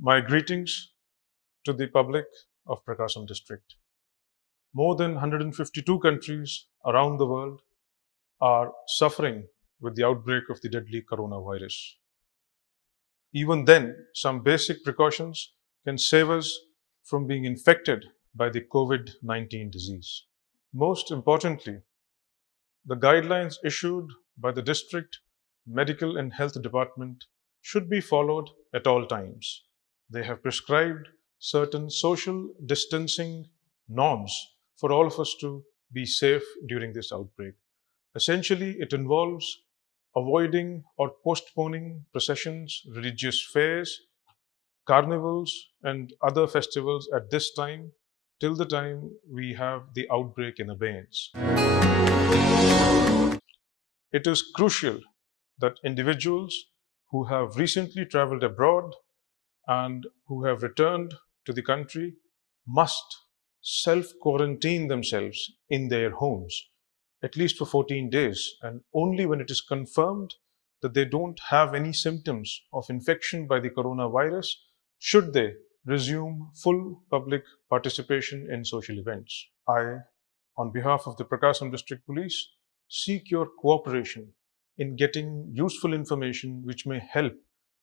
My greetings to the public of Prakasam district. More than 152 countries around the world are suffering with the outbreak of the deadly coronavirus. Even then, some basic precautions can save us from being infected by the COVID-19 disease. Most importantly, the guidelines issued by the district medical and health department should be followed at all times. They have prescribed certain social distancing norms for all of us to be safe during this outbreak. Essentially, it involves avoiding or postponing processions, religious fairs, carnivals, and other festivals at this time till the time we have the outbreak in abeyance. It is crucial that individuals who have recently traveled abroad and who have returned to the country must self-quarantine themselves in their homes, at least for 14 days, and only when it is confirmed that they don't have any symptoms of infection by the coronavirus should they resume full public participation in social events. I, on behalf of the Prakasam District Police, seek your cooperation in getting useful information which may help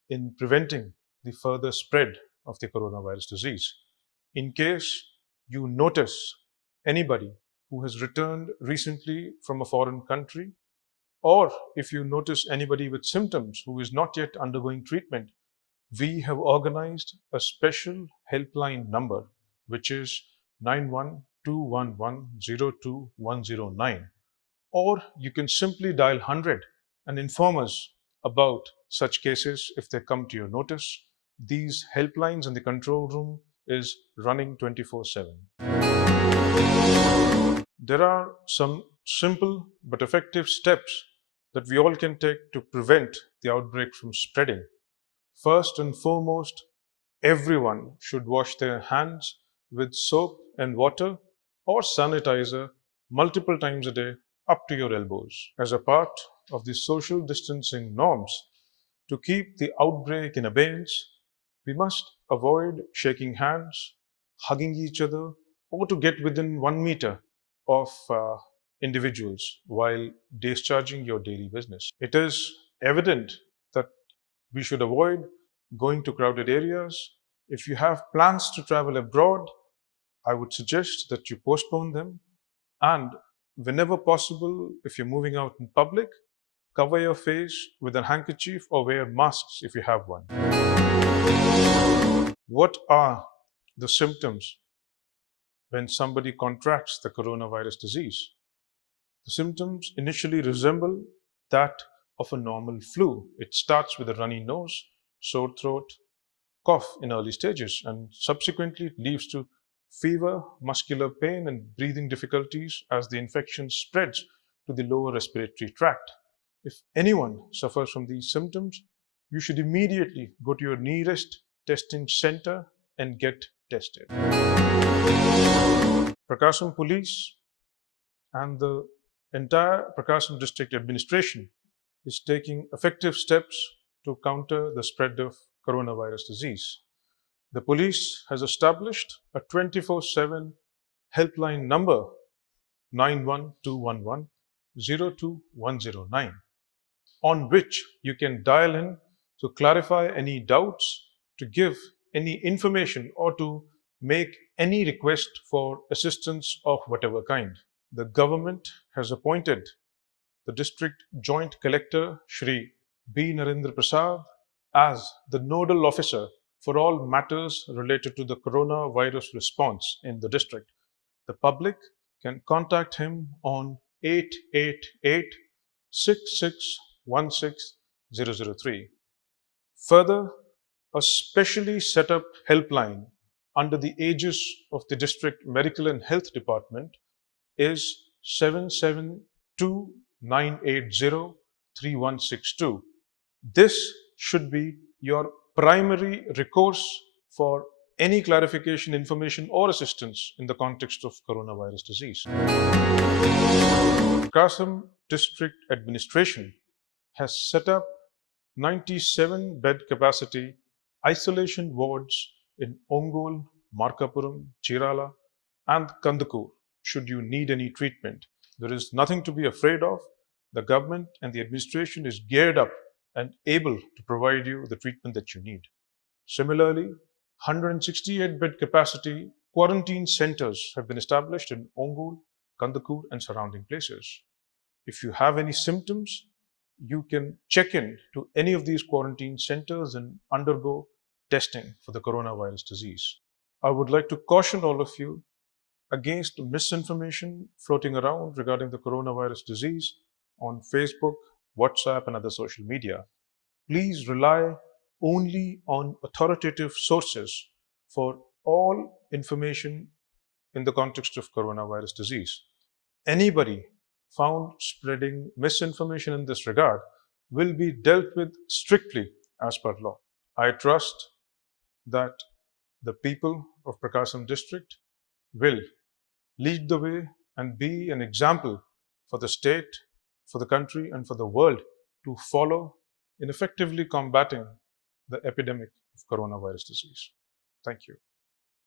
in preventing the further spread of the coronavirus disease. In case you notice anybody who has returned recently from a foreign country, or if you notice anybody with symptoms who is not yet undergoing treatment, we have organized a special helpline number which is 9121102109, or you can simply dial 100 and inform us about such cases if they come to your notice. These helplines in the control room is running 24/7. There are some simple but effective steps that we all can take to prevent the outbreak from spreading. First and foremost, everyone should wash their hands with soap and water or sanitizer multiple times a day up to your elbows. As a part of the social distancing norms, to keep the outbreak in abeyance, we must avoid shaking hands, hugging each other, or to get within 1 meter of individuals while discharging your daily business. It is evident that we should avoid going to crowded areas. If you have plans to travel abroad, I would suggest that you postpone them. And whenever possible, if you're moving out in public, cover your face with a handkerchief or wear masks if you have one. What are the symptoms when somebody contracts the coronavirus disease? The symptoms initially resemble that of a normal flu. It starts with a runny nose, sore throat, cough in early stages, and subsequently it leads to fever, muscular pain, and breathing difficulties as the infection spreads to the lower respiratory tract. If anyone suffers from these symptoms, you should immediately go to your nearest testing center and get tested. Prakasam Police and the entire Prakasam District Administration is taking effective steps to counter the spread of coronavirus disease. The police has established a 24/7 helpline number 9121102109 on which you can dial in to clarify any doubts, to give any information, or to make any request for assistance of whatever kind. The government has appointed the District Joint Collector, Shri B. Narendra Prasad, as the nodal officer for all matters related to the coronavirus response in the district. The public can contact him on 888 6616 Further, a specially set up helpline under the aegis of the District Medical and Health Department is 772-980-3162. This should be your primary recourse for any clarification, information, or assistance in the context of coronavirus disease. Prakasam District Administration has set up 97 bed capacity isolation wards in Ongole, Markapuram, Chirala, and Kandakur should you need any treatment. There is nothing to be afraid of. The government and the administration is geared up and able to provide you the treatment that you need. Similarly, 168-bed capacity quarantine centers have been established in Ongole, Kandakur, and surrounding places. If you have any symptoms, you can check in to any of these quarantine centers and undergo testing for the coronavirus disease. I would like to caution all of you against misinformation floating around regarding the coronavirus disease on Facebook, WhatsApp, and other social media. Please rely only on authoritative sources for all information in the context of coronavirus disease. Anybody found spreading misinformation in this regard will be dealt with strictly as per law. I trust that the people of Prakasam district will lead the way and be an example for the state, for the country, and for the world to follow in effectively combating the epidemic of coronavirus disease. Thank you.